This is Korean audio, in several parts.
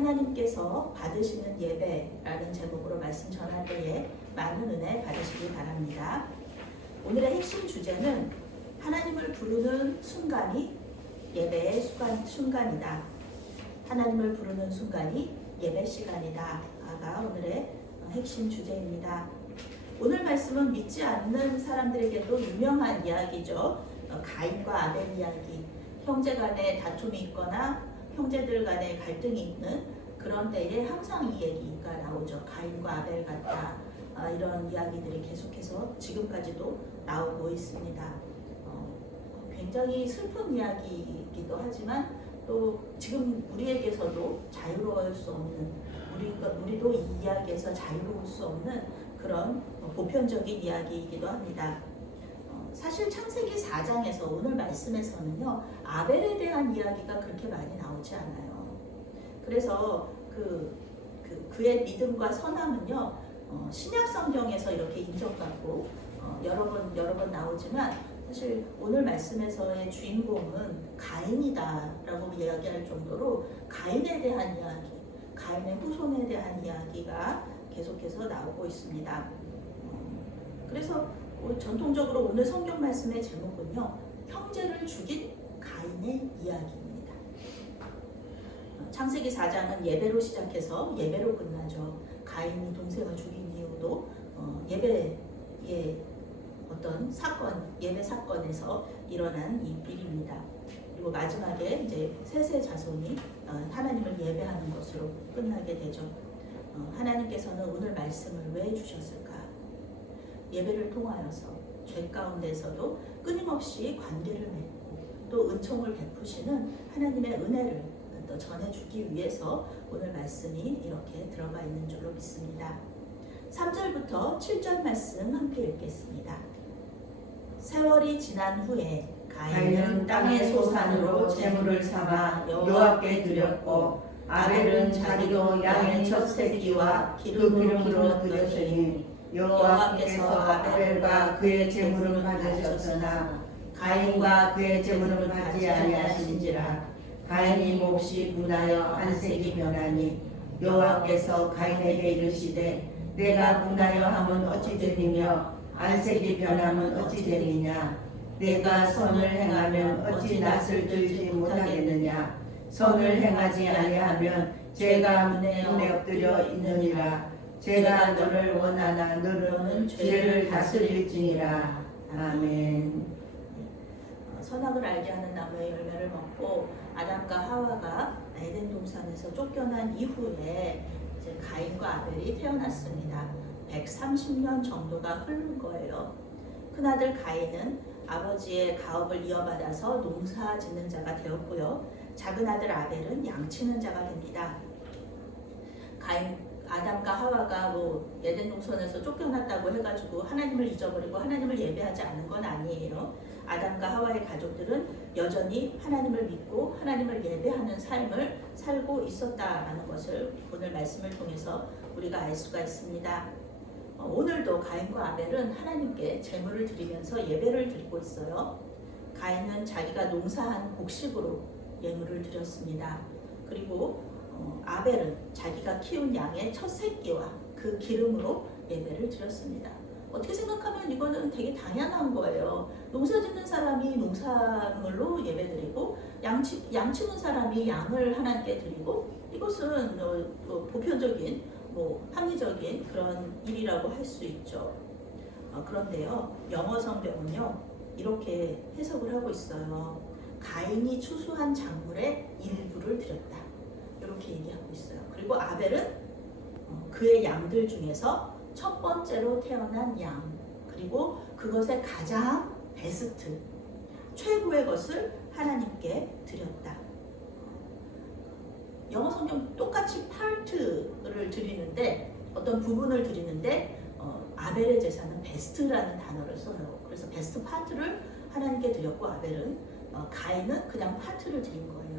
하나님께서 받으시는 예배라는 제목으로 말씀 전할 때에 많은 은혜 받으시기 바랍니다. 오늘의 핵심 주제는 하나님을 부르는 순간이 예배의 순간이다. 하나님을 부르는 순간이 예배 시간이다가 오늘의 핵심 주제입니다. 오늘 말씀은 믿지 않는 사람들에게도 유명한 이야기죠. 가인과 아벨 이야기. 형제 간에 다툼이 있거나 형제들 간에 갈등이 있는 그런 때에 항상 이 얘기가 나오죠. 가인과 아벨 같다. 이런 이야기들이 계속해서 지금까지도 나오고 있습니다. 굉장히 슬픈 이야기이기도 하지만 또 지금 우리에게서도 자유로울 수 없는, 우리도 이 이야기에서 자유로울 수 없는 그런 보편적인 이야기이기도 합니다. 사실 창세기 4장에서 오늘 말씀에서는요, 아벨에 대한 이야기가 그렇게 많이 나오지 않아요. 그래서 그의 믿음과 선함은요, 신약 성경에서 이렇게 인정받고 여러 번 나오지만 사실 오늘 말씀에서의 주인공은 가인이다라고 이야기할 정도로 가인에 대한 이야기, 가인의 후손에 대한 이야기가 계속해서 나오고 있습니다. 그래서 전통적으로 오늘 성경 말씀의 제목은요, 형제를 죽인 가인의 이야기입니다. 창세기 4장은 예배로 시작해서 예배로 끝나죠. 가인이 동생을 죽인 이유도 예배의 어떤 사건, 예배 사건에서 일어난 이 일입니다. 그리고 마지막에 이제 셋의 자손이 하나님을 예배하는 것으로 끝나게 되죠. 하나님께서는 오늘 말씀을 왜 주셨을까? 예배를 통하여서 죄 가운데서도 끊임없이 관계를 맺고 또 은총을 베푸시는 하나님의 은혜를 또 전해주기 위해서 오늘 말씀이 이렇게 들어가 있는 줄로 믿습니다. 3절부터 7절 말씀 함께 읽겠습니다. 세월이 지난 후에 가인은 땅의 소산으로 제물을 삼아 여호와께 드렸고 아벨은 자기도 양의 첫 새끼와 그 기름으로 드렸으니 여호와께서 아벨과 그의 제물을 받으셨으나 가인과 그의 제물을 받지 아니하신지라. 가인이 몹시 분하여 안색이 변하니 여호와께서 가인에게 이르시되 내가 분하여 함은 어찌 되리며 안색이 변함은 어찌 되리냐. 내가 선을 행하면 어찌 낯을 들지 못하겠느냐. 선을 행하지 아니하면 죄가 문에 엎드려 있느니라. 제가 너를 원하나 너는 죄를 다스릴지니라. 아멘. 선악을 알게 하는 나무의 열매를 먹고 아담과 하와가 에덴 동산에서 쫓겨난 이후에 이제 가인과 아벨이 태어났습니다. 130년 정도가 흐른 거예요. 큰아들 가인은 아버지의 가업을 이어받아서 농사 짓는 자가 되었고요. 작은 아들 아벨은 양치는 자가 됩니다. 아담과 하와가 에덴 동산에서 쫓겨났다고 해가지고 하나님을 잊어버리고 하나님을 예배하지 않은 건 아니에요. 아담과 하와의 가족들은 여전히 하나님을 믿고 하나님을 예배하는 삶을 살고 있었다라는 것을 오늘 말씀을 통해서 우리가 알 수가 있습니다. 오늘도 가인과 아벨은 하나님께 제물을 드리면서 예배를 드리고 있어요. 가인은 자기가 농사한 곡식으로 예물을 드렸습니다. 그리고 아벨은 자기가 키운 양의 첫 새끼와 그 기름으로 예배를 드렸습니다. 어떻게 생각하면 이거는 되게 당연한 거예요. 농사 짓는 사람이 농산물로 예배드리고 양치는 사람이 양을 하나님께 드리고 이것은 보편적인 합리적인 그런 일이라고 할 수 있죠. 그런데요, 영어 성경은요 이렇게 해석을 하고 있어요. 가인이 추수한 작물의 일부를 드렸다. 이렇게 얘기하고 있어요. 그리고 아벨은 그의 양들 중에서 첫 번째로 태어난 양, 그리고 그것의 가장 베스트, 최고의 것을 하나님께 드렸다. 영어 성경 똑같이 파트를 드리는데 어떤 부분을 드리는데 아벨의 제사는 베스트라는 단어를 써요. 그래서 베스트 파트를 하나님께 드렸고 가인은 그냥 파트를 드린 거예요.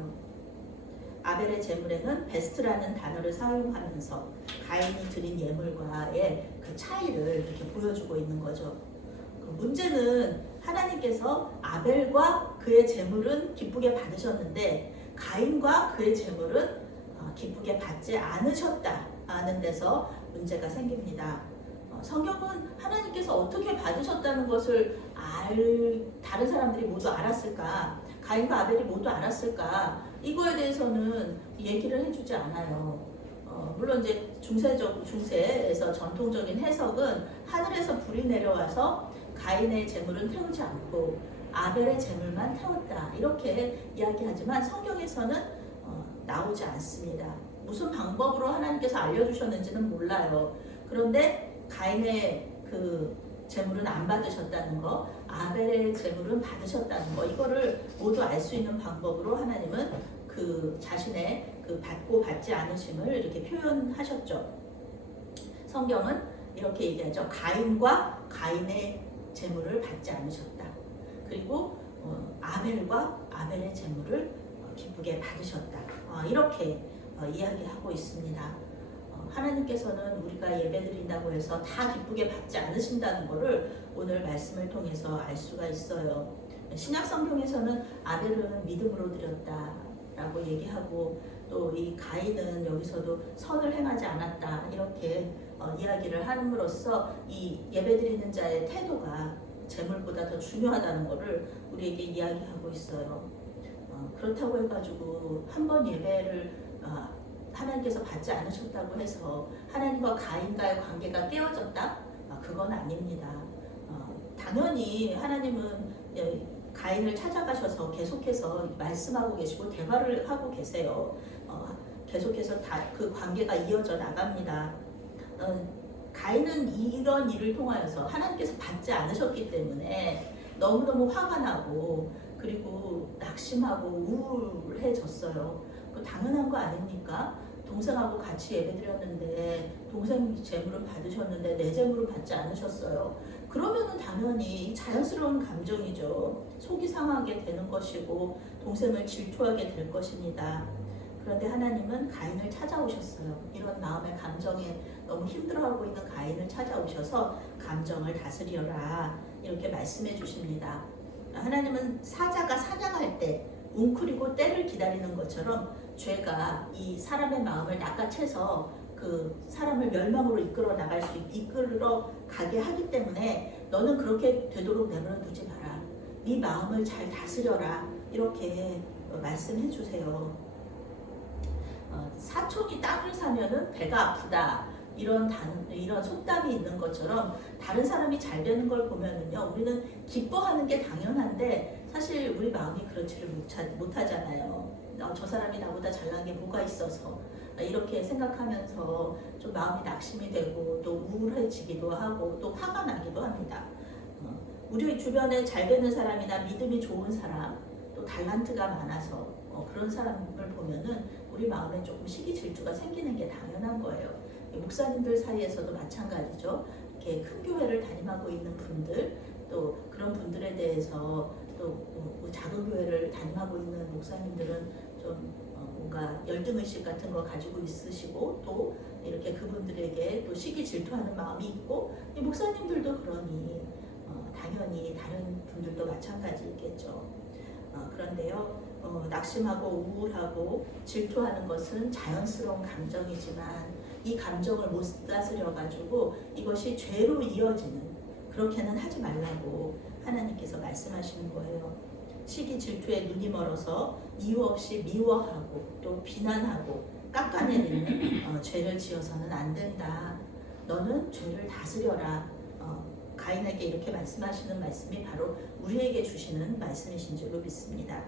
아벨의 제물에는 베스트라는 단어를 사용하면서 가인이 드린 예물과의 그 차이를 이렇게 보여주고 있는 거죠. 문제는 하나님께서 아벨과 그의 제물은 기쁘게 받으셨는데 가인과 그의 제물은 기쁘게 받지 않으셨다는 데서 문제가 생깁니다. 성경은 하나님께서 어떻게 받으셨다는 것을 다른 사람들이 모두 알았을까? 가인과 아벨이 모두 알았을까? 이거에 대해서는 얘기를 해주지 않아요. 물론 이제 중세에서 전통적인 해석은 하늘에서 불이 내려와서 가인의 재물은 태우지 않고 아벨의 재물만 태웠다 이렇게 이야기하지만 성경에서는 나오지 않습니다. 무슨 방법으로 하나님께서 알려주셨는지는 몰라요. 그런데 가인의 그 재물은 안 받으셨다는 거, 아벨의 재물은 받으셨다는 거, 이거를 모두 알 수 있는 방법으로 하나님은 그 자신의 그 받고 받지 않으심을 이렇게 표현하셨죠. 성경은 이렇게 얘기하죠. 가인과 가인의 재물을 받지 않으셨다. 그리고 아벨과 아벨의 재물을 기쁘게 받으셨다. 이렇게 이야기하고 있습니다. 하나님께서는 우리가 예배드린다고 해서 다 기쁘게 받지 않으신다는 것을 오늘 말씀을 통해서 알 수가 있어요. 신약 성경에서는 아벨은 믿음으로 드렸다라고 얘기하고 또 이 가인은 여기서도 선을 행하지 않았다 이렇게 이야기를 함으로써 이 예배드리는 자의 태도가 재물보다 더 중요하다는 것을 우리에게 이야기하고 있어요. 그렇다고 해가지고 한 번 예배를 하나님께서 받지 않으셨다고 해서 하나님과 가인과의 관계가 깨어졌다? 그건 아닙니다. 당연히 하나님은 가인을 찾아가셔서 계속해서 말씀하고 계시고 대화를 하고 계세요. 계속해서 그 관계가 이어져 나갑니다. 가인은 이런 일을 통하여서 하나님께서 받지 않으셨기 때문에 너무너무 화가 나고 그리고 낙심하고 우울해졌어요. 당연한 거 아닙니까? 동생하고 같이 예배드렸는데 동생 재물은 받으셨는데 내 재물은 받지 않으셨어요. 그러면은 당연히 자연스러운 감정이죠. 속이 상하게 되는 것이고 동생을 질투하게 될 것입니다. 그런데 하나님은 가인을 찾아오셨어요. 이런 마음의 감정에 너무 힘들어하고 있는 가인을 찾아오셔서 감정을 다스려라 이렇게 말씀해 주십니다. 하나님은 사자가 사냥할 때 웅크리고 때를 기다리는 것처럼 죄가 이 사람의 마음을 낚아채서 그 사람을 멸망으로 이끌어 가게 하기 때문에 너는 그렇게 되도록 내버려 두지 마라. 네 마음을 잘 다스려라. 이렇게 말씀해 주세요. 사촌이 땅을 사면은 배가 아프다. 이런 속담이 있는 것처럼 다른 사람이 잘 되는 걸 보면은요, 우리는 기뻐하는 게 당연한데 사실 우리 마음이 그렇지를 못하잖아요. 저 사람이 나보다 잘난 게 뭐가 있어서 이렇게 생각하면서 좀 마음이 낙심이 되고 또 우울해지기도 하고 또 화가 나기도 합니다. 우리 주변에 잘 되는 사람이나 믿음이 좋은 사람 또 달란트가 많아서 그런 사람을 보면은 우리 마음에 조금 시기 질투가 생기는 게 당연한 거예요. 목사님들 사이에서도 마찬가지죠. 이렇게 큰 교회를 담임하고 있는 분들 또 그런 분들에 대해서 또 작은 교회를 담임하고 있는 목사님들은 좀 뭔가 열등의식 같은 거 가지고 있으시고 또 이렇게 그분들에게 또 시기 질투하는 마음이 있고 이 목사님들도 그러니 당연히 다른 분들도 마찬가지겠죠. 그런데요, 낙심하고 우울하고 질투하는 것은 자연스러운 감정이지만 이 감정을 못 다스려 가지고 이것이 죄로 이어지는 그렇게는 하지 말라고 하나님께서 말씀하시는 거예요. 시기 질투에 눈이 멀어서 이유 없이 미워하고 또 비난하고 깎아내리는 죄를 지어서는 안 된다. 너는 죄를 다스려라. 가인에게 이렇게 말씀하시는 말씀이 바로 우리에게 주시는 말씀이신 줄로 믿습니다.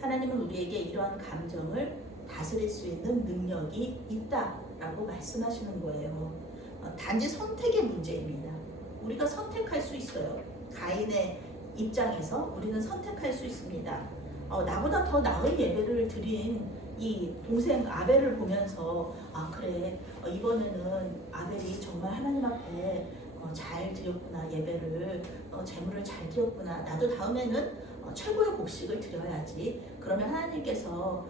하나님은 우리에게 이러한 감정을 다스릴 수 있는 능력이 있다라고 말씀하시는 거예요. 단지 선택의 문제입니다. 우리가 선택할 수 있어요. 가인의 입장에서 우리는 선택할 수 있습니다. 나보다 더 나은 예배를 드린 이 동생 아벨을 보면서 그래 이번에는 아벨이 정말 하나님 앞에 잘 드렸구나 예배를 재물을 잘 드렸구나 나도 다음에는 최고의 곡식을 드려야지 그러면 하나님께서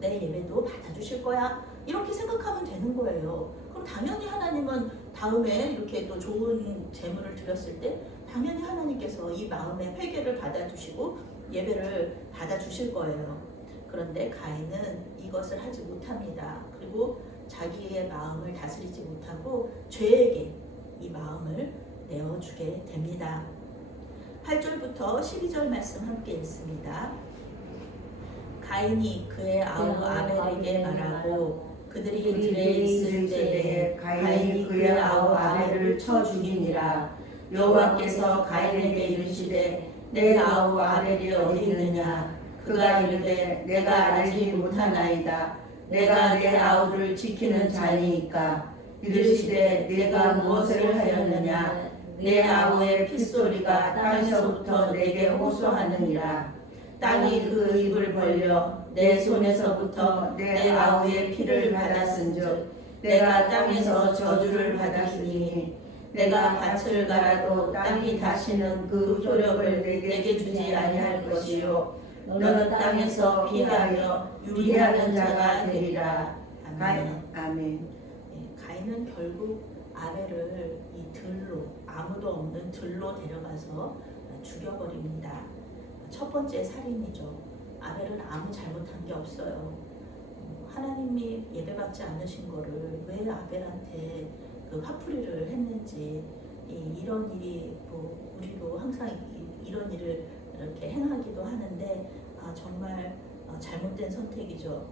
내 예배도 받아주실 거야 이렇게 생각하면 되는 거예요. 그럼 당연히 하나님은 다음에 이렇게 또 좋은 재물을 드렸을 때 당연히 하나님께서 이 마음의 회개를 받아주시고 예배를 받아주실 거예요. 그런데 가인은 이것을 하지 못합니다. 그리고 자기의 마음을 다스리지 못하고 죄에게 이 마음을 내어주게 됩니다. 8절부터 12절 말씀 함께 읽습니다. 가인이 그의 아우 아벨에게 말하고 그들이 들에 있을 때에 가인이 그의 아우 아벨을 쳐 죽이니라. 여호와께서 가인에게 이르시되 내 아우 아벨이 어디 있느냐? 그가 이르되 내가 알지 못하나이다. 내가 내 아우를 지키는 자니이까. 이르시되 내가 무엇을 하였느냐? 내 아우의 핏소리가 땅에서부터 내게 호소하느니라. 땅이 그 입을 벌려 내 손에서부터 내 아우의 피를 받았은즉 내가 땅에서 저주를 받았으니 내가 밭을 갈아도 땅이 다시는 그 효력을 내게 주지 아니할 것이요 너는 땅에서 피하여 유리하는 자가 되리라. 아멘. 가인은 결국 아벨을 이 들로, 아무도 없는 들로 데려가서 죽여버립니다. 첫 번째 살인이죠. 아벨은 아무 잘못한 게 없어요. 하나님이 예배받지 않으신 거를 왜 아벨한테 그 화풀이를 했는지, 이런 일이 뭐 우리도 항상 이런 일을 이렇게 행하기도 하는데 정말 잘못된 선택이죠.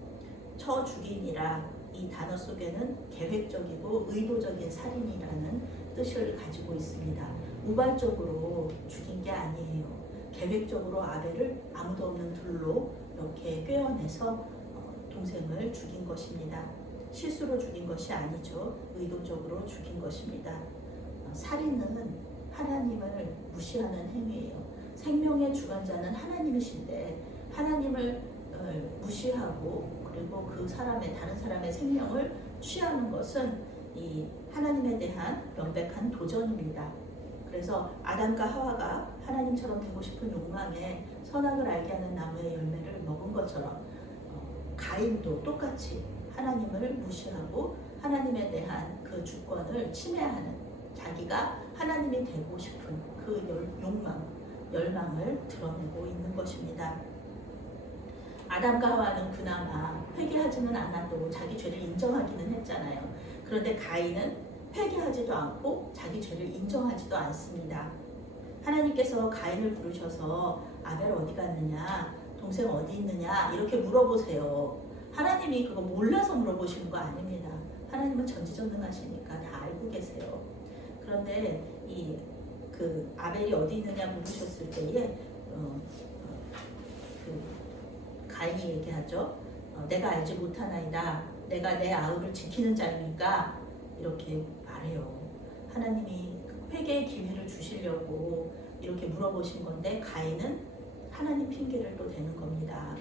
쳐 죽이니라, 이 단어 속에는 계획적이고 의도적인 살인이라는 뜻을 가지고 있습니다. 우발적으로 죽인 게 아니에요. 계획적으로 아벨을 아무도 없는 들로 이렇게 꿰어내서 동생을 죽인 것입니다. 실수로 죽인 것이 아니죠. 의도적으로 죽인 것입니다. 살인은 하나님을 무시하는 행위예요. 생명의 주관자는 하나님이신데 하나님을 무시하고 그리고 그 사람의, 다른 사람의 생명을 취하는 것은 이 하나님에 대한 명백한 도전입니다. 그래서 아담과 하와가 하나님처럼 되고 싶은 욕망에 선악을 알게 하는 나무의 열매를 먹은 것처럼 가인도 똑같이 하나님을 무시하고 하나님에 대한 그 주권을 침해하는, 자기가 하나님이 되고 싶은 그 욕망, 열망을 드러내고 있는 것입니다. 아담과 하와는 그나마 회개하지는 않아도 자기 죄를 인정하기는 했잖아요. 그런데 가인은 회개하지도 않고 자기 죄를 인정하지도 않습니다. 하나님께서 가인을 부르셔서 아벨 어디 갔느냐, 동생 어디 있느냐 이렇게 물어보세요. 하나님이 그거 몰라서 물어보시는 거 아닙니다. 하나님은 전지전능하시니까 다 알고 계세요. 그런데 그 아벨이 어디 있느냐 물으셨을 때에 가인이 얘기하죠. 내가 알지 못하나이다. 내가 내 아우를 지키는 자입니까? 이렇게 말해요. 하나님이 회개의 기회를 주시려고 이렇게 물어보신 건데 가인은 하나님 핑계를 또 대는 겁니다.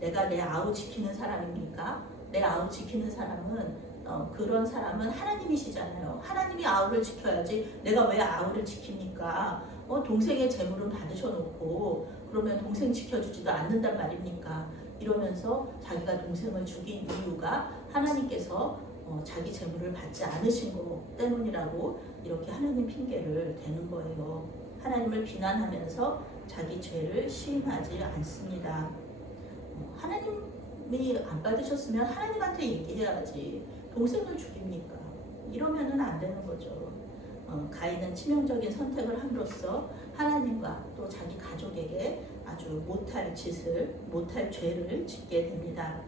내가 내 아우 지키는 사람입니까? 내 아우 지키는 사람은 그런 사람은 하나님이시잖아요. 하나님이 아우를 지켜야지 내가 왜 아우를 지킵니까? 동생의 재물은 받으셔놓고 그러면 동생 지켜주지도 않는단 말입니까? 이러면서 자기가 동생을 죽인 이유가 하나님께서 자기 재물을 받지 않으신 것 때문이라고 이렇게 하나님 핑계를 대는 거예요. 하나님을 비난하면서 자기 죄를 시인하지 않습니다. 하나님이 안 받으셨으면 하나님한테 얘기해야지 동생을 죽입니까? 이러면은 안 되는 거죠. 가인은 치명적인 선택을 함으로써 하나님과 또 자기 가족에게 아주 못할 짓을, 못할 죄를 짓게 됩니다.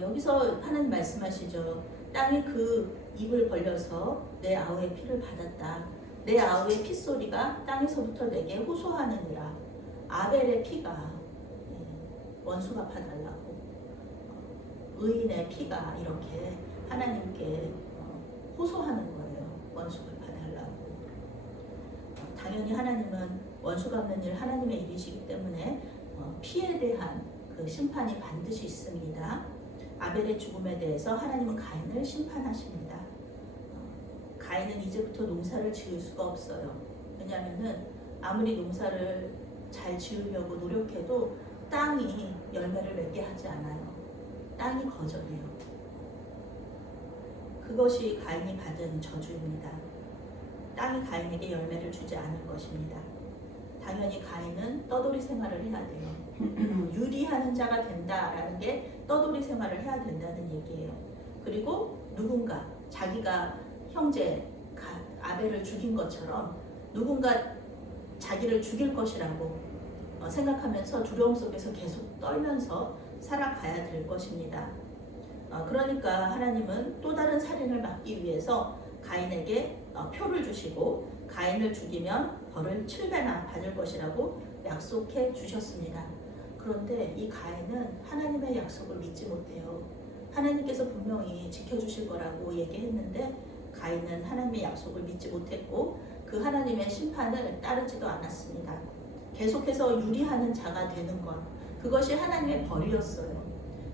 여기서 하나님 말씀하시죠. 땅이 그 입을 벌려서 내 아우의 피를 받았다. 내 아우의 핏소리가 땅에서부터 내게 호소하느니라. 아벨의 피가 원수 갚아달라고, 의인의 피가 이렇게 하나님께 호소하는 거예요. 원수 갚아달라고. 당연히 하나님은 원수 갚는 일 하나님의 일이시기 때문에 피에 대한 그 심판이 반드시 있습니다. 아벨의 죽음에 대해서 하나님은 가인을 심판하십니다. 가인은 이제부터 농사를 지을 수가 없어요. 왜냐하면 아무리 농사를 잘 지으려고 노력해도 땅이 열매를 맺게 하지 않아요. 땅이 거절해요. 그것이 가인이 받은 저주입니다. 땅이 가인에게 열매를 주지 않을 것입니다. 당연히 가인은 떠돌이 생활을 해야 돼요. 유리하는 자가 된다라는 게 떠돌이 생활을 해야 된다는 얘기예요. 그리고 누군가 자기가 형제 아벨을 죽인 것처럼 누군가 자기를 죽일 것이라고 생각하면서 두려움 속에서 계속 떨면서 살아가야 될 것입니다. 그러니까 하나님은 또 다른 살인을 막기 위해서 가인에게 표를 주시고 가인을 죽이면 벌을 7배나 받을 것이라고 약속해 주셨습니다. 그런데 이 가인은 하나님의 약속을 믿지 못해요. 하나님께서 분명히 지켜주실 거라고 얘기했는데 가인은 하나님의 약속을 믿지 못했고 그 하나님의 심판을 따르지도 않았습니다. 계속해서 유리하는 자가 되는 것, 그것이 하나님의 벌이었어요.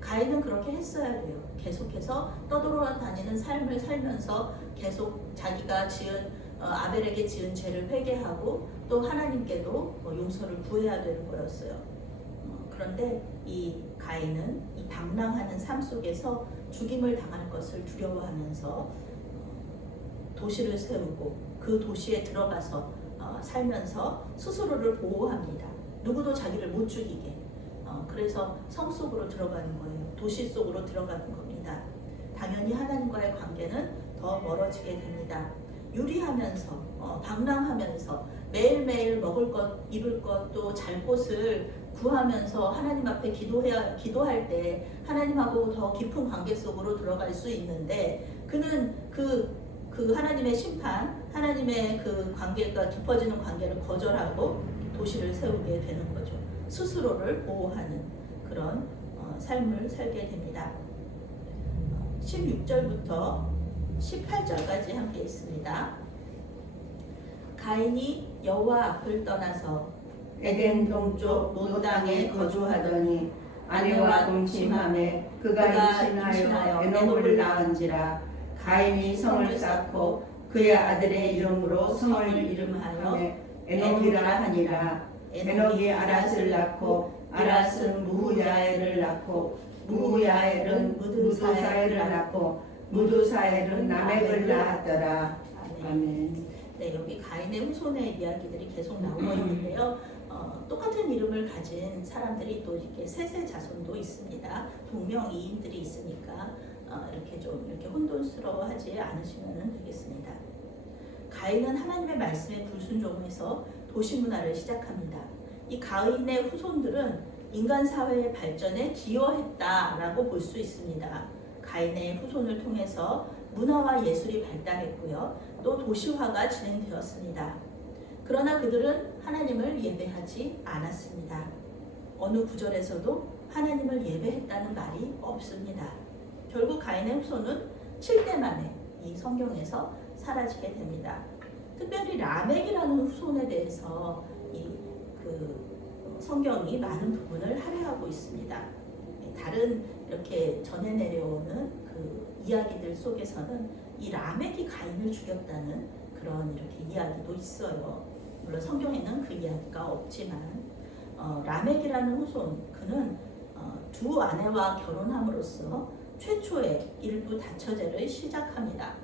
가인은 그렇게 했어야 돼요. 계속해서 떠돌아다니는 삶을 살면서 계속 자기가 아벨에게 지은 죄를 회개하고 또 하나님께도 용서를 구해야 되는 거였어요. 그런데 이 가인은 이 방랑하는 삶 속에서 죽임을 당할 것을 두려워하면서 도시를 세우고 그 도시에 들어가서 살면서 스스로를 보호합니다. 누구도 자기를 못 죽이게. 그래서 성 속으로 들어가는 거예요. 도시 속으로 들어가는 겁니다. 당연히 하나님과의 관계는 더 멀어지게 됩니다. 유리하면서 방랑하면서 매일매일 먹을 것, 입을 것, 또 잘 곳을 구하면서 하나님 앞에 기도할 때 하나님하고 더 깊은 관계 속으로 들어갈 수 있는데 그는 그 하나님의 심판, 하나님의 그 관계가 깊어지는 관계를 거절하고 도시를 세우게 되는 거죠. 스스로를 보호하는 그런 삶을 살게 됩니다. 16절부터 18절까지 함께 있습니다. 가인이 여호와 앞을 떠나서 에덴 동쪽 노 땅에 거주하더니 아내와 동침함에 그가 임신하여 에녹을 낳은지라. 가인이 성을 쌓고 그의 아들의 이름으로 성을 이름하여 에녹이라 하니라. 에녹이 아랏을 낳고 아랏은 무후야엘을 낳고 무후야엘은 무두사엘을 낳고 무두사엘은 라멕을 낳았더라. 아멘. 네, 여기 가인의 후손의 이야기들이 계속 나오고 있는데요. 똑같은 이름을 가진 사람들이 또 이렇게 셋의 자손도 있습니다. 동명이인들이 있으니까 이렇게 혼돈스러워하지 않으시면 되겠습니다. 가인은 하나님의 말씀에 불순종해서 도시 문화를 시작합니다. 이 가인의 후손들은 인간 사회의 발전에 기여했다라고 볼 수 있습니다. 가인의 후손을 통해서 문화와 예술이 발달했고요. 또 도시화가 진행되었습니다. 그러나 그들은 하나님을 예배하지 않았습니다. 어느 구절에서도 하나님을 예배했다는 말이 없습니다. 결국 가인의 후손은 7대 만에 이 성경에서 사라지게 됩니다. 특별히 라멕이라는 후손에 대해서 성경이 많은 부분을 할애하고 있습니다. 다른 이렇게 전해 내려오는 그 이야기들 속에서는 이 라멕이 가인을 죽였다는 그런 이렇게 이야기도 있어요. 물론 성경에는 그 이야기가 없지만 라멕이라는 후손, 그는 두 아내와 결혼함으로써 최초의 일부 다처제를 시작합니다.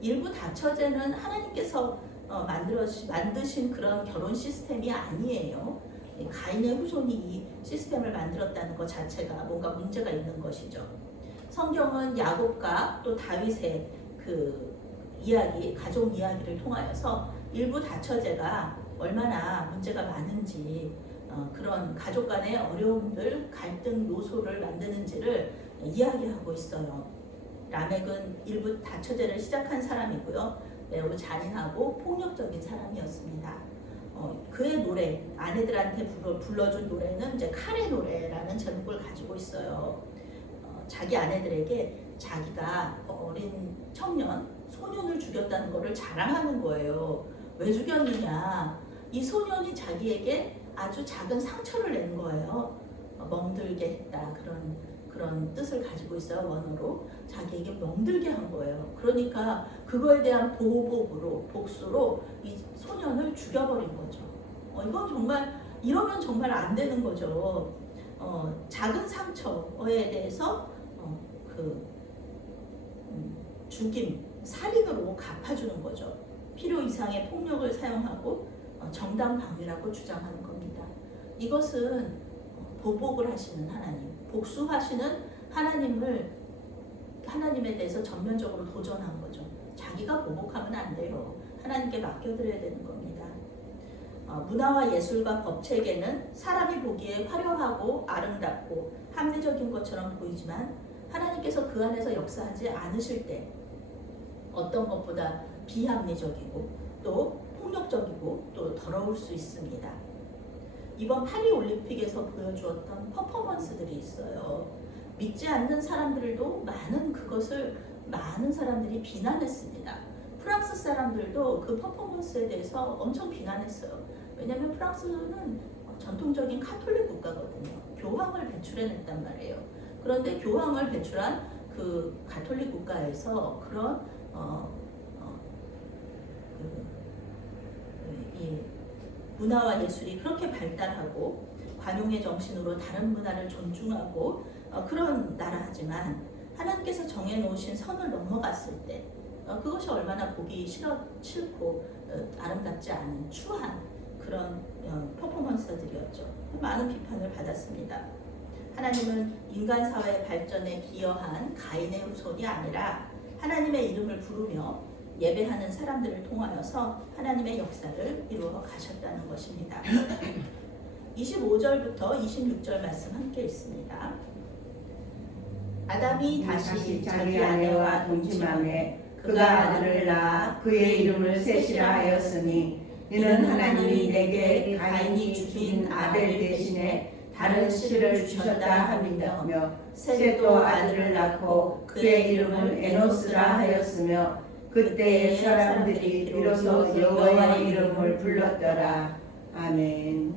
일부 다처제는 하나님께서 만드신 그런 결혼 시스템이 아니에요. 가인의 후손이 이 시스템을 만들었다는 것 자체가 뭔가 문제가 있는 것이죠. 성경은 야곱과 또 다윗의 그 이야기, 가족 이야기를 통하여서 일부 다처제가 얼마나 문제가 많은지, 그런 가족 간의 어려움들, 갈등 요소를 만드는지를 이야기하고 있어요. 라멕은 일부 다처제를 시작한 사람이고요. 매우 잔인하고 폭력적인 사람이었습니다. 그의 노래, 아내들한테 불러준 노래는 이제 칼의 노래라는 제목을 가지고 있어요. 자기 아내들에게 자기가 어린 청년, 소년을 죽였다는 것을 자랑하는 거예요. 왜 죽였느냐? 이 소년이 자기에게 아주 작은 상처를 낸 거예요. 멍들게 했다, 그런 뜻을 가지고 있어요. 원어로 자기에게 멍들게 한 거예요. 그러니까 그거에 대한 보복으로, 복수로 이 소년을 죽여버린 거죠. 이건 정말, 이러면 정말 안 되는 거죠. 작은 상처에 대해서 죽임, 살인으로 갚아주는 거죠. 필요 이상의 폭력을 사용하고 정당방위라고 주장하는 겁니다. 이것은 보복을 하시는 하나님, 복수하시는 하나님에 대해서 전면적으로 도전한 거죠. 자기가 보복하면 안 돼요. 하나님께 맡겨드려야 되는 겁니다. 문화와 예술과 법체계는 사람이 보기에 화려하고 아름답고 합리적인 것처럼 보이지만 하나님께서 그 안에서 역사하지 않으실 때 어떤 것보다 비합리적이고 또 폭력적이고 또 더러울 수 있습니다. 이번 파리 올림픽에서 보여주었던 퍼포먼스들이 있어요. 믿지 않는 사람들도 많은 사람들이 비난했습니다. 프랑스 사람들도 그 퍼포먼스에 대해서 엄청 비난했어요. 왜냐하면 프랑스는 전통적인 카톨릭 국가거든요. 교황을 배출해냈단 말이에요. 그런데 교황을 배출한 그 가톨릭 국가에서 그런 이 문화와 예술이 그렇게 발달하고 관용의 정신으로 다른 문화를 존중하고 그런 나라지만 하나님께서 정해놓으신 선을 넘어갔을 때 그것이 얼마나 보기 싫고 아름답지 않은 추한 그런 퍼포먼스들이었죠. 많은 비판을 받았습니다. 하나님은 인간 사회 발전에 기여한 가인의 후손이 아니라 하나님의 이름을 부르며 예배하는 사람들을 통하여서 하나님의 역사를 이루어 가셨다는 것입니다. 25절부터 26절 말씀 함께 읽습니다. 아담이 다시 자기 아내와 동침함에 그가 아들을 낳아 그의 이름을 셋이라 하였으니 이는 하나님이 내게 가인이 죽인 아벨 대신에 다른 씨를 주셨다 함이며 셋도 아들을 낳고 그의 이름을 에노스라 하였으며 그때의 사람들이 비로소 여호와의 이름을 불렀더라. 아멘.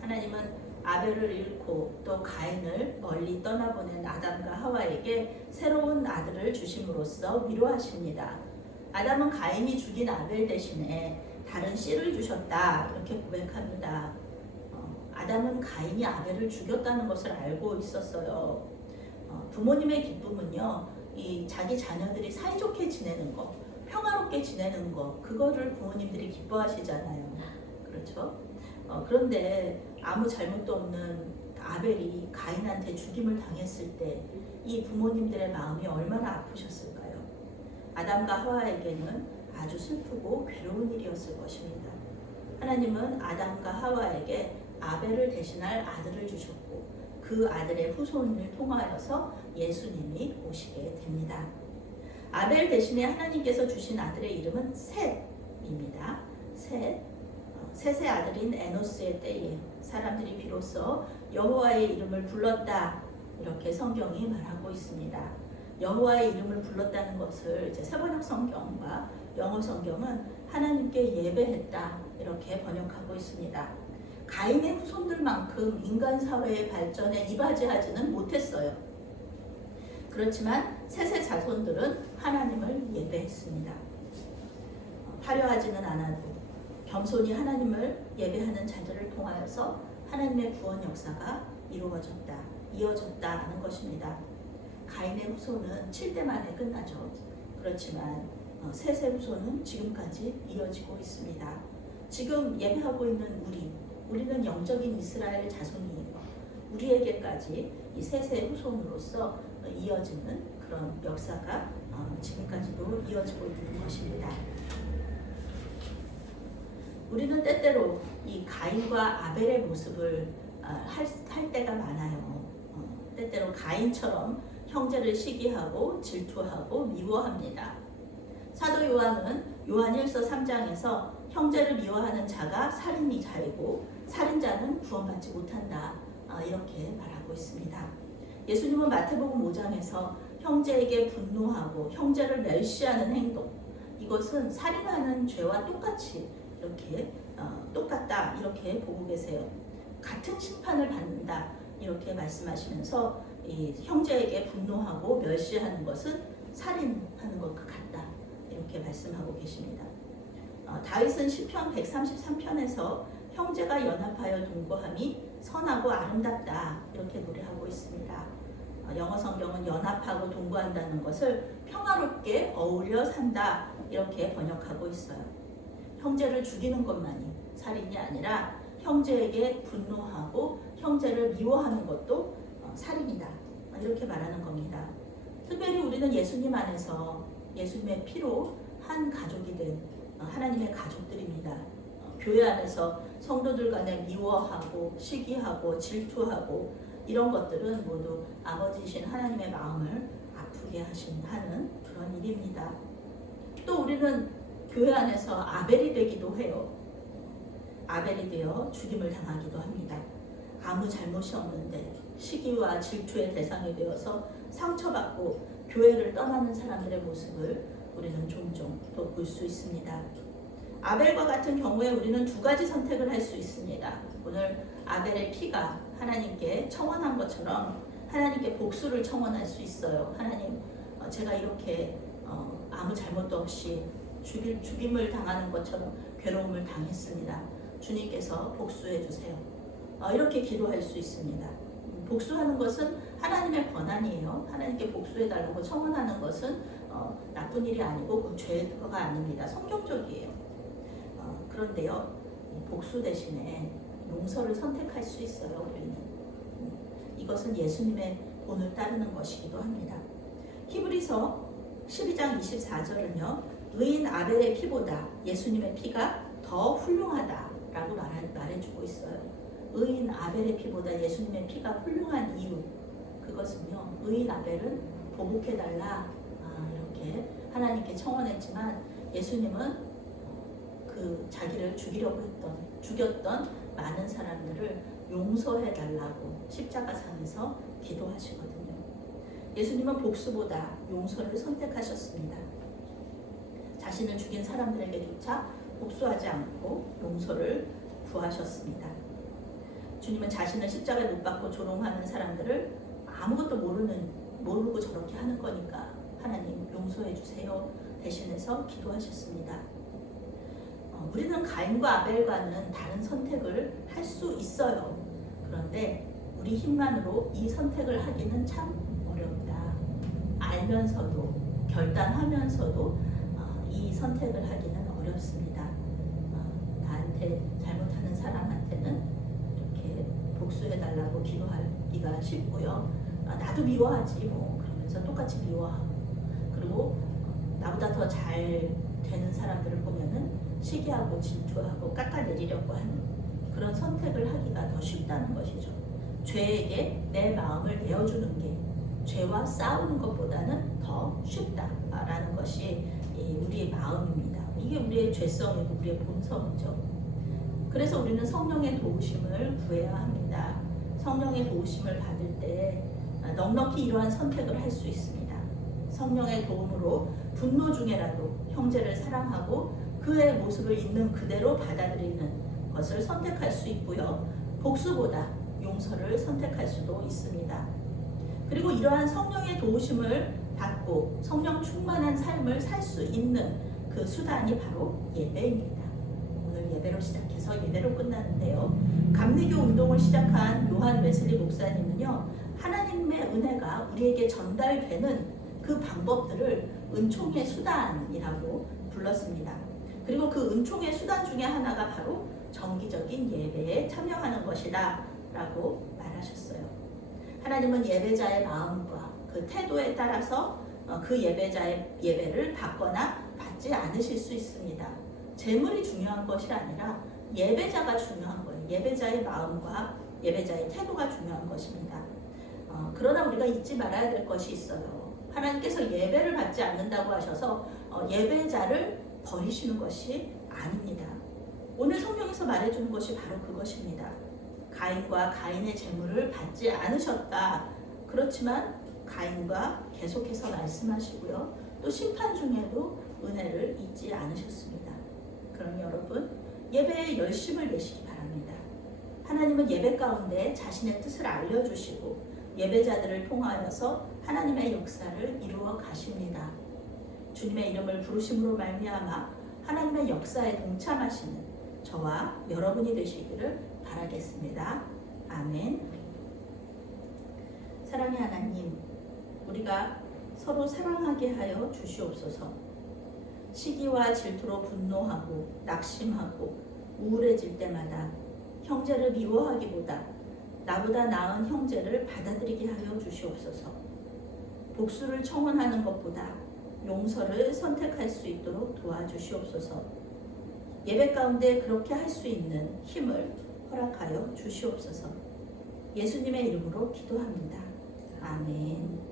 하나님은 아벨을 잃고 또 가인을 멀리 떠나보낸 아담과 하와에게 새로운 아들을 주심으로써 위로하십니다. 아담은 가인이 죽인 아벨 대신에 다른 씨를 주셨다 이렇게 고백합니다. 아담은 가인이 아벨을 죽였다는 것을 알고 있었어요. 부모님의 기쁨은요, 이 자기 자녀들이 사이좋게 지내는 거, 평화롭게 지내는 거, 그거를 부모님들이 기뻐하시잖아요. 그렇죠? 그런데 아무 잘못도 없는 아벨이 가인한테 죽임을 당했을 때 이 부모님들의 마음이 얼마나 아프셨을까요? 아담과 하와에게는 아주 슬프고 괴로운 일이었을 것입니다. 하나님은 아담과 하와에게 아벨을 대신할 아들을 주셨고 그 아들의 후손을 통하여서 예수님이 오시게 됩니다. 아벨 대신에 하나님께서 주신 아들의 이름은 셋입니다. 셋의 아들인 에노스의 때에 사람들이 비로소 여호와의 이름을 불렀다 이렇게 성경이 말하고 있습니다. 여호와의 이름을 불렀다는 것을 이제 세번역 성경과 영어 성경은 하나님께 예배했다 이렇게 번역하고 있습니다. 가인의 후손들만큼 인간 사회의 발전에 이바지하지는 못했어요. 그렇지만 셋의 자손들은 하나님을 예배했습니다. 화려하지는 않아도 겸손히 하나님을 예배하는 자들을 통하여서 하나님의 구원 역사가 이어졌다는 것입니다. 가인의 후손은 7대 만에 끝나죠. 그렇지만 셋의 후손은 지금까지 이어지고 있습니다. 지금 예배하고 있는 우리는 영적인 이스라엘 자손이에요. 우리에게까지 이 셋의 후손으로서 이어지는 그런 역사가 지금까지도 이어지고 있는 것입니다. 우리는 때때로 이 가인과 아벨의 모습을 할 때가 많아요. 때때로 가인처럼 형제를 시기하고 질투하고 미워합니다. 사도 요한은 요한 1서 3장에서 형제를 미워하는 자가 살인이 자이고 살인자는 구원받지 못한다 이렇게 말하고 있습니다. 예수님은 마태복음 5장에서 형제에게 분노하고 형제를 멸시하는 행동 이것은 살인하는 죄와 똑같이 이렇게 똑같다 이렇게 보고 계세요. 같은 심판을 받는다 이렇게 말씀하시면서 이 형제에게 분노하고 멸시하는 것은 살인하는 것과 같다 이렇게 말씀하고 계십니다. 다윗은 시편 133편에서 형제가 연합하여 동거함이 선하고 아름답다 이렇게 노래하고 있습니다. 영어 성경은 연합하고 동거한다는 것을 평화롭게 어울려 산다 이렇게 번역하고 있어요. 형제를 죽이는 것만이 살인이 아니라 형제에게 분노하고 형제를 미워하는 것도 살인이다. 이렇게 말하는 겁니다. 특별히 우리는 예수님 안에서 예수님의 피로 한 가족이 된 하나님의 가족들입니다. 교회 안에서 성도들 간에 미워하고 시기하고 질투하고 이런 것들은 모두 아버지이신 하나님의 마음을 아프게 하는 그런 일입니다. 또 우리는 교회 안에서 아벨이 되기도 해요. 아벨이 되어 죽임을 당하기도 합니다. 아무 잘못이 없는데 시기와 질투의 대상이 되어서 상처받고 교회를 떠나는 사람들의 모습을 우리는 종종 또 볼 수 있습니다. 아벨과 같은 경우에 우리는 두 가지 선택을 할 수 있습니다. 오늘 아벨의 피가 하나님께 청원한 것처럼 하나님께 복수를 청원할 수 있어요. 하나님, 제가 이렇게 아무 잘못도 없이 죽임을 당하는 것처럼 괴로움을 당했습니다. 주님께서 복수해 주세요. 이렇게 기도할 수 있습니다. 복수하는 것은 하나님의 권한이에요. 하나님께 복수해 달라고 청원하는 것은 나쁜 일이 아니고 그 죄가 아닙니다. 성경적이에요. 그런데요, 복수 대신에 용서를 선택할 수 있어요. 우리는 이것은 예수님의 본을 따르는 것이기도 합니다. 히브리서 12장 24절은요, 의인 아벨의 피보다 예수님의 피가 더 훌륭하다라고 말해주고 있어요. 의인 아벨의 피보다 예수님의 피가 훌륭한 이유, 그것은요, 의인 아벨은 보복해달라 이렇게 하나님께 청원했지만 예수님은 그 자기를 죽였던 많은 사람들을 용서해달라고 십자가상에서 기도하시거든요. 예수님은 복수보다 용서를 선택하셨습니다. 자신을 죽인 사람들에게조차 복수하지 않고 용서를 구하셨습니다. 주님은 자신을 십자가에 못 박고 조롱하는 사람들을 아무것도 모르고 저렇게 하는 거니까 하나님 용서해 주세요 대신해서 기도하셨습니다. 우리는 가인과 아벨과는 다른 선택을 할 수 있어요. 그런데 우리 힘만으로 이 선택을 하기는 참 어렵다. 알면서도 결단하면서도 이 선택을 하기는 어렵습니다. 나한테 잘못하는 사람한테는 이렇게 복수해달라고 기도하기가 쉽고요. 나도 미워하지 뭐 그러면서 똑같이 미워하고, 그리고 나보다 더 잘 되는 사람들을 보면은 시기하고 질투하고 깎아내리려고 하는 그런 선택을 하기가 더 쉽다는 것이죠. 죄에게 내 마음을 내어주는 게 죄와 싸우는 것보다는 더 쉽다라는 것이 우리의 마음입니다. 이게 우리의 죄성이고 우리의 본성이죠. 그래서 우리는 성령의 도우심을 구해야 합니다. 성령의 도우심을 받을 때 넉넉히 이러한 선택을 할 수 있습니다. 성령의 도움으로 분노 중에라도 형제를 사랑하고 그의 모습을 있는 그대로 받아들이는 것을 선택할 수 있고요. 복수보다 용서를 선택할 수도 있습니다. 그리고 이러한 성령의 도우심을 받고 성령 충만한 삶을 살 수 있는 그 수단이 바로 예배입니다. 오늘 예배로 시작해서 예배로 끝나는데요. 감리교 운동을 시작한 요한 웨슬리 목사님은요, 하나님의 은혜가 우리에게 전달되는 그 방법들을 은총의 수단이라고 불렀습니다. 그리고 그 은총의 수단 중에 하나가 바로 정기적인 예배에 참여하는 것이다 라고 말하셨어요. 하나님은 예배자의 마음과 그 태도에 따라서 그 예배자의 예배를 받거나 받지 않으실 수 있습니다. 재물이 중요한 것이 아니라 예배자가 중요한 거예요. 예배자의 마음과 예배자의 태도가 중요한 것입니다. 그러나 우리가 잊지 말아야 될 것이 있어요. 하나님께서 예배를 받지 않는다고 하셔서 예배자를 버리시는 것이 아닙니다. 오늘 성경에서 말해주는 것이 바로 그것입니다. 가인과 가인의 재물을 받지 않으셨다. 그렇지만 가인과 계속해서 말씀하시고요. 또 심판 중에도 은혜를 잊지 않으셨습니다. 그럼 여러분, 예배에 열심을 내시기 바랍니다. 하나님은 예배 가운데 자신의 뜻을 알려주시고 예배자들을 통하여서 하나님의 역사를 이루어 가십니다. 주님의 이름을 부르심으로 말미암아 하나님의 역사에 동참하시는 저와 여러분이 되시기를 바라겠습니다. 아멘. 사랑의 하나님, 우리가 서로 사랑하게 하여 주시옵소서. 시기와 질투로 분노하고 낙심하고 우울해질 때마다 형제를 미워하기보다 나보다 나은 형제를 받아들이게 하여 주시옵소서. 복수를 청원하는 것보다 용서를 선택할 수 있도록 도와주시옵소서. 예배 가운데 그렇게 할 수 있는 힘을 허락하여 주시옵소서. 예수님의 이름으로 기도합니다. 아멘.